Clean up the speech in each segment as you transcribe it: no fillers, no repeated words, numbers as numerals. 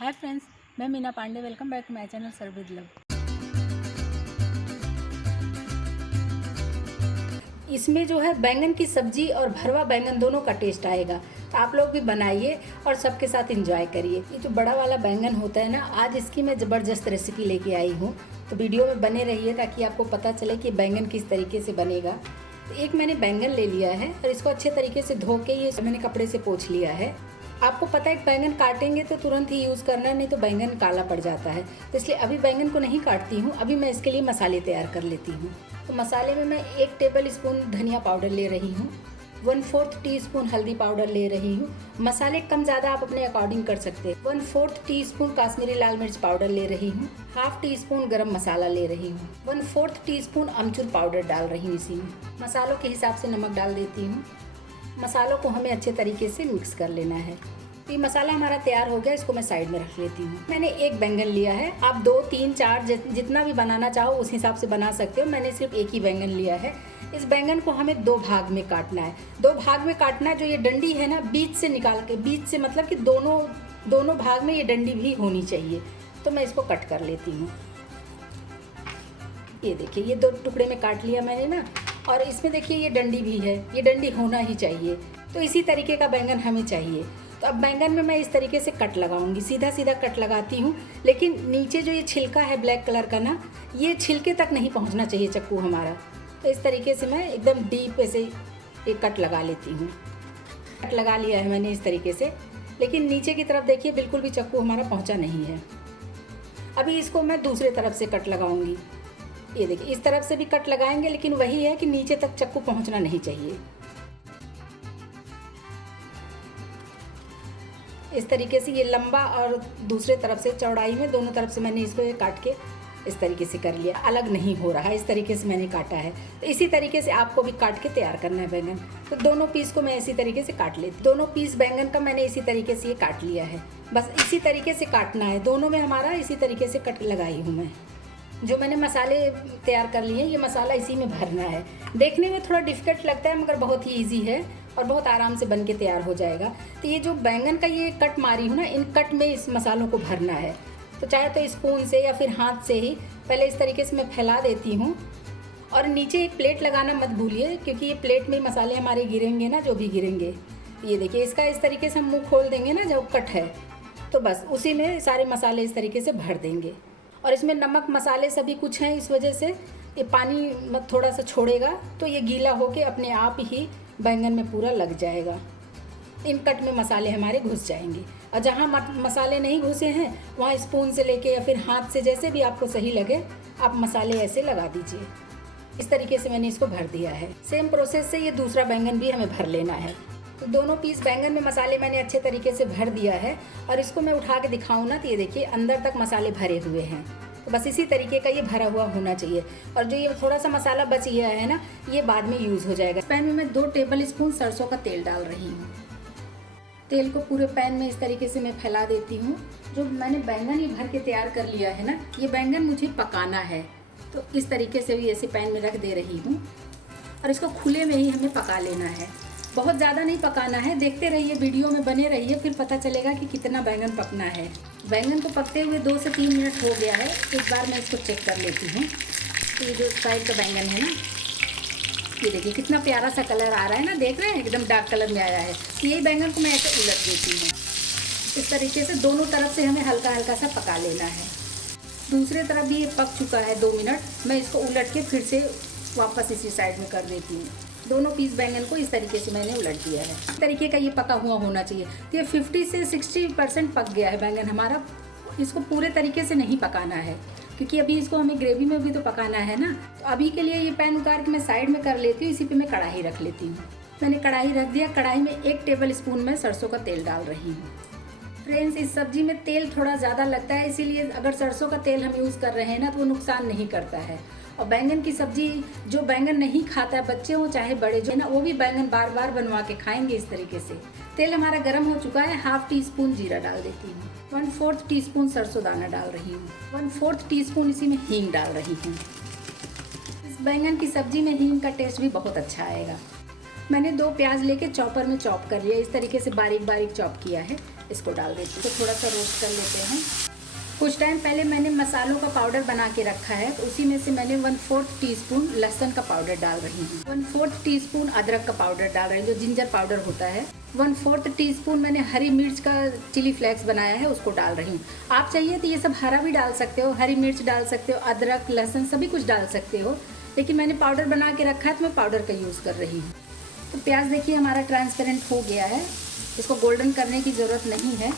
हाय friends, मैं Meena Pandey. Welcome back to my channel serve with love. इसमें जो है बैंगन की सब्जी और भरवा बैंगन दोनों का टेस्ट आएगा, तो आप लोग भी बनाइए और सबके साथ एंजॉय करिए। ये जो बड़ा वाला बैंगन होता है ना, आज इसकी मैं ज़बरदस्त रेसिपी लेके आई हूँ, तो वीडियो में बने रहिए ताकि आपको पता चले कि बैंगन किस तरीके से बनेगा। तो एक मैंने बैंगन ले लिया है और इसको अच्छे तरीके से धो के ये मैंने कपड़े से पोंछ लिया है। आपको पता है बैंगन काटेंगे तो तुरंत ही यूज़ करना है, नहीं तो बैंगन काला पड़ जाता है। तो इसलिए अभी बैंगन को नहीं काटती हूँ, अभी मैं इसके लिए मसाले तैयार कर लेती हूँ। तो मसाले में मैं 1 टेबल स्पून धनिया पाउडर ले रही हूँ, 1/4 टीस्पून हल्दी पाउडर ले रही हूँ। मसाले कम ज़्यादा आप अपने अकॉर्डिंग कर सकते हैं। 1/4 टीस्पून काश्मीरी लाल मिर्च पाउडर ले रही हूँ, ½ टीस्पून गरम मसाला ले रही हूँ, 1/4 टीस्पून अमचूर पाउडर डाल रही हूँ। इसी में मसालों के हिसाब से नमक डाल देती हूँ। मसालों को हमें अच्छे तरीके से मिक्स कर लेना है। तो ये मसाला हमारा तैयार हो गया, इसको मैं साइड में रख लेती हूँ। मैंने 1 बैंगन लिया है, आप 2, 3, 4 जितना भी बनाना चाहो उस हिसाब से बना सकते हो। मैंने सिर्फ 1 ही बैंगन लिया है। इस बैंगन को हमें 2 भाग में काटना है। 2 भाग में काटना है। जो ये डंडी है ना, बीच से निकाल के, बीच से मतलब कि दोनों भाग में ये डंडी भी होनी चाहिए। तो मैं इसको कट कर लेती हूँ। ये देखिए, ये 2 टुकड़े में काट लिया मैंने ना, और इसमें देखिए ये डंडी भी है, ये डंडी होना ही चाहिए। तो इसी तरीके का बैंगन हमें चाहिए। तो अब बैंगन में मैं इस तरीके से कट लगाऊंगी, सीधा सीधा कट लगाती हूँ। लेकिन नीचे जो ये छिलका है ब्लैक कलर का ना, ये छिलके तक नहीं पहुँचना चाहिए चक्कू हमारा। तो इस तरीके से मैं एकदम डीप ऐसे एक कट लगा लेती हूँ। कट लगा लिया है मैंने इस तरीके से, लेकिन नीचे की तरफ देखिए बिल्कुल भी चक्कू हमारा पहुँचा नहीं है। अभी इसको मैं दूसरे तरफ से कट लगाऊंगी। ये देखिए, इस तरफ से भी कट लगाएंगे, लेकिन वही है कि नीचे तक चक्कू पहुँचना नहीं चाहिए। इस तरीके से ये लंबा और दूसरे तरफ से चौड़ाई में दोनों तरफ से मैंने इसको काट के इस तरीके से कर लिया। अलग नहीं हो रहा है, इस तरीके से मैंने काटा है। तो इसी तरीके से आपको भी काट के तैयार करना है बैंगन। तो दोनों पीस को मैं इसी तरीके से काट लेती। दोनों पीस बैंगन का मैंने इसी तरीके से ये काट लिया है। बस इसी तरीके से काटना है। दोनों में हमारा इसी तरीके से कट लगाई हूँ मैं। जो मैंने मसाले तैयार कर लिए, ये मसाला इसी में भरना है। देखने में थोड़ा डिफिकल्ट लगता है, मगर बहुत ही ईजी है और बहुत आराम से बन के तैयार हो जाएगा। तो ये जो बैंगन का ये कट मारी हूँ ना, इन कट में इस मसालों को भरना है। तो चाहे तो स्पून से या फिर हाथ से ही पहले इस तरीके से मैं फैला देती हूँ। और नीचे एक प्लेट लगाना मत भूलिए, क्योंकि ये प्लेट में मसाले हमारे गिरेंगे ना, जो भी गिरेंगे। ये देखिए, इसका इस तरीके से हम मुँह खोल देंगे ना जब कट है, तो बस उसी में सारे मसाले इस तरीके से भर देंगे। और इसमें नमक मसाले सभी कुछ हैं, इस वजह से ये पानी थोड़ा सा छोड़ेगा, तो ये गीला होके अपने आप ही बैंगन में पूरा लग जाएगा। इन कट में मसाले हमारे घुस जाएंगे। और जहाँ मसाले नहीं घुसे हैं, वहाँ स्पून से लेके या फिर हाथ से, जैसे भी आपको सही लगे, आप मसाले ऐसे लगा दीजिए। इस तरीके से मैंने इसको भर दिया है। सेम प्रोसेस से ये दूसरा बैंगन भी हमें भर लेना है। तो दोनों पीस बैंगन में मसाले मैंने अच्छे तरीके से भर दिया है। और इसको मैं उठा के दिखाऊँ ना, तो ये देखिए अंदर तक मसाले भरे हुए हैं। तो बस इसी तरीके का ये भरा हुआ होना चाहिए। और जो ये थोड़ा सा मसाला बच गया है ना, ये बाद में यूज़ हो जाएगा। पैन में मैं 2 टेबल स्पून सरसों का तेल डाल रही हूँ। तेल को पूरे पैन में इस तरीके से मैं फैला देती हूँ। जो मैंने बैंगन ये भर के तैयार कर लिया है ना, ये बैंगन मुझे पकाना है। तो इस तरीके से भी ऐसे पैन में रख दे रही हूँ और इसको खुले में ही हमें पका लेना है। बहुत ज़्यादा नहीं पकाना है। देखते रहिए, वीडियो में बने रहिए, फिर पता चलेगा कि कितना बैंगन पकना है। बैंगन को पकते हुए 2 से 3 मिनट हो गया है। एक बार मैं इसको चेक कर लेती हूँ। तो ये जो साइड का बैंगन है ना, ये देखिए कितना प्यारा सा कलर आ रहा है ना, देख रहे हैं, एकदम डार्क कलर में आया है। यही बैंगन को मैं ऐसे उलट देती हूँ। इस तरीके से दोनों तरफ से हमें हल्का हल्का सा पका लेना है। दूसरी तरफ भी ये पक चुका है 2 मिनट। मैं इसको उलट के फिर से वापस इसी साइड में कर देती हूँ। दोनों पीस बैंगन को इस तरीके से मैंने उलट दिया है। इस तरीके का ये पका हुआ होना चाहिए। तो ये 50 से 60% पक गया है बैंगन हमारा। इसको पूरे तरीके से नहीं पकाना है, क्योंकि अभी इसको हमें ग्रेवी में भी तो पकाना है ना। तो अभी के लिए ये पैन उतार के मैं साइड में कर लेती हूँ। इसी पे मैं कढ़ाई रख लेती हूँ। मैंने कढ़ाई रख दिया। कढ़ाई में 1 टेबल स्पून में सरसों का तेल डाल रही हूँ। फ्रेंड्स, इस सब्जी में तेल थोड़ा ज़्यादा लगता है, इसीलिए अगर सरसों का तेल हम यूज़ कर रहे हैं ना, तो वो नुकसान नहीं करता है। और बैंगन की सब्जी, जो बैंगन नहीं खाता है, बच्चे हो चाहे बड़े, जो है ना, वो भी बैंगन बार बार बनवा के खाएंगे इस तरीके से। तेल हमारा गर्म हो चुका है। ½ टीस्पून जीरा डाल देती हूँ। 1/4 टीस्पून सरसों दाना डाल रही हूँ। 1/4 टीस्पून इसी में हींग डाल रही हूँ। इस बैंगन की सब्जी में हींग का टेस्ट भी बहुत अच्छा आएगा। मैंने 2 प्याज लेके चॉपर में चॉप कर लिया। इस तरीके से बारीक बारीक चॉप किया है। इसको डाल देती हूँ। तो थोड़ा सा रोस्ट कर लेते हैं। कुछ टाइम पहले मैंने मसालों का पाउडर बना के रखा है, तो उसी में से मैंने 1/4 टीस्पून लहसुन का पाउडर डाल रही हूँ, 1/4 टीस्पून अदरक का पाउडर डाल रही हूँ, जो जिंजर पाउडर होता है। 1/4 टीस्पून मैंने हरी मिर्च का चिली फ्लेक्स बनाया है, उसको डाल रही हूँ। आप चाहिए तो ये सब हरा भी डाल सकते हो, हरी मिर्च डाल सकते हो, अदरक लहसुन सभी कुछ डाल सकते हो, लेकिन मैंने पाउडर बना के रखा है तो मैं पाउडर का यूज़ कर रही हूँ। तो प्याज देखिए हमारा ट्रांसपेरेंट हो गया है, इसको गोल्डन करने की ज़रूरत नहीं है।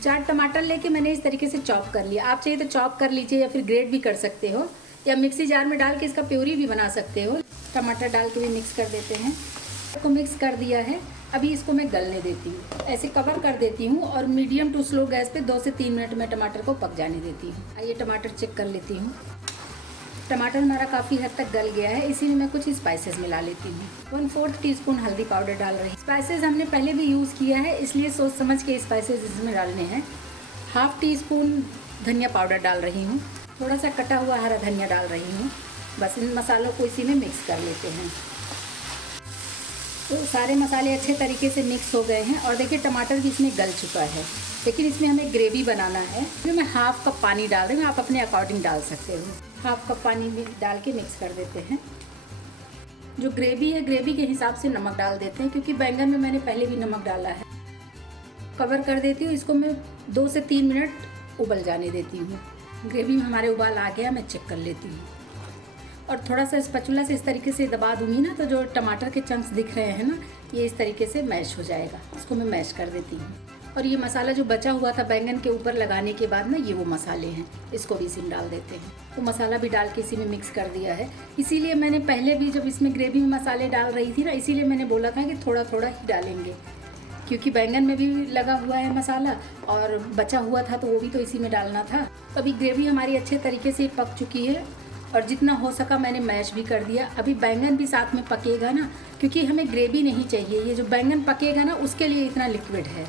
4 टमाटर लेके मैंने इस तरीके से चॉप कर लिया। आप चाहिए तो चॉप कर लीजिए या फिर ग्रेट भी कर सकते हो, या मिक्सी जार में डाल के इसका प्यूरी भी बना सकते हो। टमाटर डाल के भी मिक्स कर देते हैं। इसको मिक्स कर दिया है, अभी इसको मैं गलने देती हूँ। ऐसे कवर कर देती हूँ और मीडियम टू स्लो गैस पे 2 से 3 मिनट में टमाटर को पक जाने देती हूँ। आइए टमाटर चेक कर लेती हूँ। टमाटर हमारा काफ़ी हद तक गल गया है, इसी में मैं कुछ स्पाइसेस मिला लेती हूँ। 1/4 टीस्पून हल्दी पाउडर डाल रही हूँ। स्पाइसेस हमने पहले भी यूज़ किया है, इसलिए सोच समझ के स्पाइसेस इसमें डालने हैं। 1/2 टीस्पून धनिया पाउडर डाल रही हूँ। थोड़ा सा कटा हुआ हरा धनिया डाल रही हूँ। बस इन मसालों को इसी में मिक्स कर लेते हैं। तो सारे मसाले अच्छे तरीके से मिक्स हो गए हैं और देखिए टमाटर भी इसमें गल चुका है, लेकिन इसमें हमें ग्रेवी बनाना है। फिर मैं 1/2 कप पानी डाल रही हूँ, आप अपने अकॉर्डिंग डाल सकते हो। 1/2 कप पानी भी डाल के मिक्स कर देते हैं। जो ग्रेवी है, ग्रेवी के हिसाब से नमक डाल देते हैं, क्योंकि बैंगन में मैंने पहले भी नमक डाला है। कवर कर देती हूँ, इसको मैं 2 से 3 मिनट उबल जाने देती हूँ। ग्रेवी में हमारे उबाल आ गया, मैं चेक कर लेती हूँ और थोड़ा सा स्पैचुला से इस तरीके से दबा दूँगी ना, तो जो टमाटर के चंक्स दिख रहे हैं ना, ये इस तरीके से मैश हो जाएगा। इसको मैं मैश कर देती हूँ। और ये मसाला जो बचा हुआ था बैंगन के ऊपर लगाने के बाद ना, ये वो मसाले हैं, इसको भी इसी में डाल देते हैं। तो मसाला भी डाल के इसी में मिक्स कर दिया है। इसीलिए मैंने पहले भी जब इसमें ग्रेवी में मसाले डाल रही थी ना, इसीलिए मैंने बोला था कि थोड़ा थोड़ा ही डालेंगे, क्योंकि बैंगन में भी लगा हुआ है मसाला और बचा हुआ था, तो वो भी तो इसी में डालना था। अभी ग्रेवी हमारी अच्छे तरीके से पक चुकी है और जितना हो सका मैंने मैश भी कर दिया। अभी बैंगन भी साथ में पकेगा ना, क्योंकि हमें ग्रेवी नहीं चाहिए, ये जो बैंगन पकेगा ना उसके लिए इतना लिक्विड है।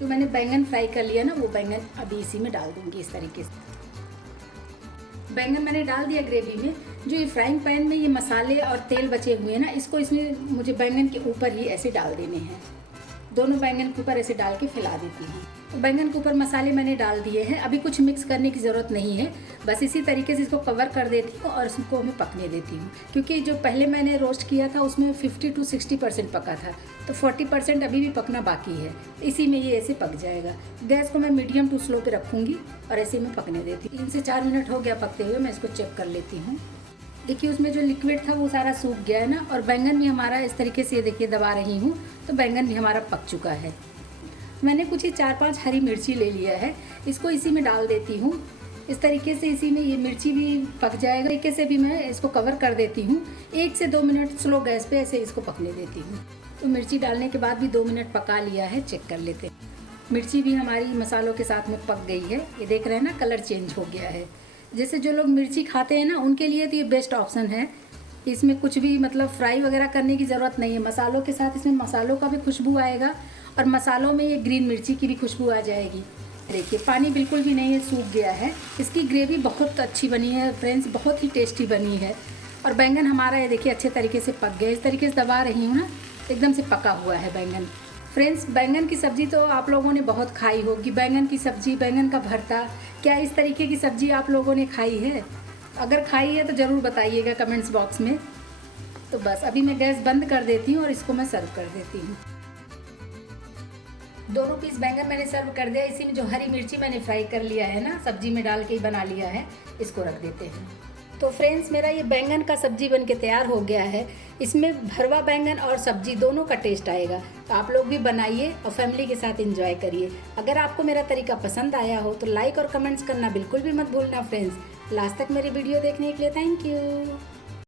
तो मैंने बैंगन फ्राई कर लिया ना, वो बैंगन अभी इसी में डाल दूंगी इस तरीके से। बैंगन मैंने डाल दिया ग्रेवी में। जो ये फ्राइंग पैन में ये मसाले और तेल बचे हुए हैं ना, इसको इसमें मुझे बैंगन के ऊपर ही ऐसे डाल देने हैं। दोनों बैंगन के ऊपर ऐसे डाल के फैला देती हूँ। तो बैंगन के ऊपर मसाले मैंने डाल दिए हैं, अभी कुछ मिक्स करने की ज़रूरत नहीं है। बस इसी तरीके से इसको कवर कर देती हूँ और इसको मैं पकने देती हूँ, क्योंकि जो पहले मैंने रोस्ट किया था उसमें 50 to 60% पका था, तो 40% अभी भी पकना बाकी है। इसी में ये ऐसे पक जाएगा। गैस को मैं मीडियम टू स्लो पे रखूँगी और ऐसे में पकने देती हूँ। 3 से 4 मिनट हो गया पकते हुए, मैं इसको चेक कर लेती हूँ। देखिए उसमें जो लिक्विड था वो सारा सूख गया है ना, और बैंगन भी हमारा इस तरीके से देखिए दबा रही हूँ, तो बैंगन भी हमारा पक चुका है। मैंने कुछ ही 4-5 हरी मिर्ची ले लिया है, इसको इसी में डाल देती हूँ। इस तरीके से इसी में ये मिर्ची भी पक जाएगा। तरीके से भी मैं इसको कवर कर देती हूँ। 1 से 2 मिनट स्लो गैस पे ऐसे इसको पकने देती हूँ। तो मिर्ची डालने के बाद भी 2 मिनट पका लिया है, चेक कर लेते हैं। मिर्ची भी हमारी मसालों के साथ में पक गई है। ये देख रहे हैं ना, कलर चेंज हो गया है। जैसे जो लोग मिर्ची खाते हैं ना, उनके लिए तो ये बेस्ट ऑप्शन है। इसमें कुछ भी मतलब फ्राई वगैरह करने की ज़रूरत नहीं है। मसालों के साथ इसमें मसालों का भी खुशबू आएगा और मसालों में ये ग्रीन मिर्ची की भी खुशबू आ जाएगी। देखिए पानी बिल्कुल भी नहीं है, सूख गया है। इसकी ग्रेवी बहुत अच्छी बनी है फ्रेंड्स, बहुत ही टेस्टी बनी है। और बैंगन हमारा ये देखिए अच्छे तरीके से पक गया। इस तरीके से दबा रही हूँ ना, एकदम से पका हुआ है बैंगन। फ्रेंड्स, बैंगन की सब्ज़ी तो आप लोगों ने बहुत खाई होगी। बैंगन की सब्ज़ी, बैंगन का भरता, क्या इस तरीके की सब्ज़ी आप लोगों ने खाई है? अगर खाई है तो ज़रूर बताइएगा कमेंट्स बॉक्स में। तो बस अभी मैं गैस बंद कर देती हूँ और इसको मैं सर्व कर देती हूँ। दोनों पीस बैंगन मैंने सर्व कर दिया। इसी में जो हरी मिर्ची मैंने फ्राई कर लिया है ना, सब्जी में डाल के ही बना लिया है, इसको रख देते हैं। तो फ्रेंड्स, मेरा ये बैंगन का सब्जी बन के तैयार हो गया है। इसमें भरवा बैंगन और सब्जी दोनों का टेस्ट आएगा। तो आप लोग भी बनाइए और फैमिली के साथ एंजॉय करिए। अगर आपको मेरा तरीका पसंद आया हो तो लाइक और कमेंट्स करना बिल्कुल भी मत भूलना फ्रेंड्स। लास्ट तक मेरी वीडियो देखने के लिए थैंक यू।